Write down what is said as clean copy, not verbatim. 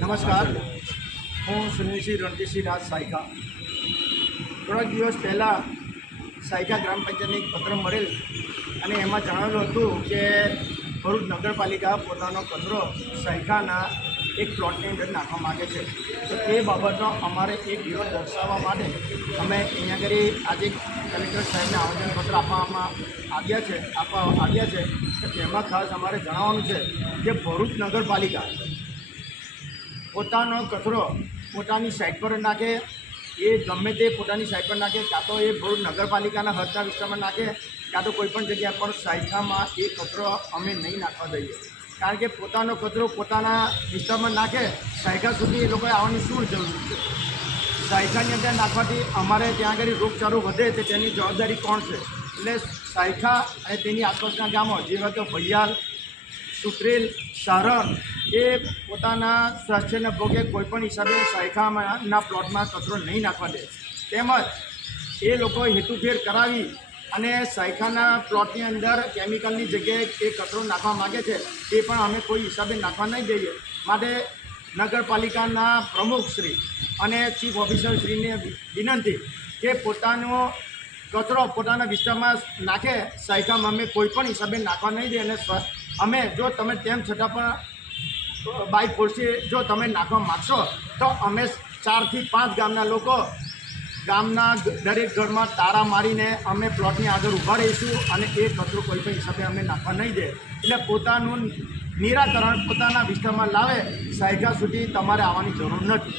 નમસ્કાર, હું સુનિલસિંહ રણજીતસિંહ રાજ સાયકા. થોડાક દિવસ પહેલાં સાયકા ગ્રામ પંચાયતને એક પત્ર મળેલ અને એમાં જણાવેલું હતું કે ભરૂચ નગરપાલિકા પોતાનો કચરો સાયકાના એક પ્લોટની અંદર નાખવા માગે છે. તો એ બાબતનો અમારે એક વિરોધ દર્શાવવા માટે અમે અહીંયા આગળ આજે કલેક્ટર સાહેબને આવેદનપત્ર આપવા આવ્યા છે. તો તેમાં ખાસ અમારે જણાવવાનું છે કે ભરૂચ નગરપાલિકા પોતાનો કચરો પોતાની સાઇટ પર નાખે, એ ગમે તે પોતાની સાઇટ પર નાખે, કાં તો એ ભરૂચ નગરપાલિકાના હદના વિસ્તારમાં નાખે, કાં તો કોઈપણ જગ્યા પર સાયકામાં એ કચરો અમે નહીં નાખવા દઈએ. કારણ કે પોતાનો કચરો પોતાના વિસ્તારમાં નાખે, સાયકા સુધી એ લોકોએ આવવાની શું જરૂર છે? સાયકાની અંદર નાખવાથી અમારે ત્યાં આગળ રોગચાળો વધે છે, તેની જવાબદારી કોણ છે? એટલે સાયકા અને તેની આસપાસના ગામો જેવા કે ભૈયાલ, સુત્રેલ, સારણ એ પોતાના સ્વાસ્થ્યના ભોગે કોઈપણ હિસાબે સાયકાના પ્લોટમાં કચરો નહીં નાખવા દે. તેમજ એ લોકો હેતુફેર કરાવી અને સાયકાના પ્લોટની અંદર કેમિકલની જગ્યાએ એ કચરો નાખવા માગે છે, તે પણ અમે કોઈ હિસાબે નાખવા નહીં દઈએ. માટે નગરપાલિકાના પ્રમુખશ્રી અને ચીફ ઓફિસરશ્રીને વિનંતી કે પોતાનો કચરો પોતાના વિસ્તારમાં નાખે, સાયકામાં અમે કોઈપણ હિસાબે નાખવા નહીં દઈએ. અને અમે જો તમે તેમ છતાં પણ બાય ફોર્સથી જો તમે નાખવા માગશો તો અમે 4 થી 5 ગામના લોકો ગામના દરેક ઘરમાં તાળા મારીને અમે પ્લોટની આગળ ઊભા રહીશું અને એ કચરો કોઈ પણ હિસાબે અમે નાખવા નહીં દે. એટલે પોતાનું નિરાકરણ પોતાના વિસ્તારમાં લાવે, સાયકા સુધી તમારે આવવાની જરૂર નથી.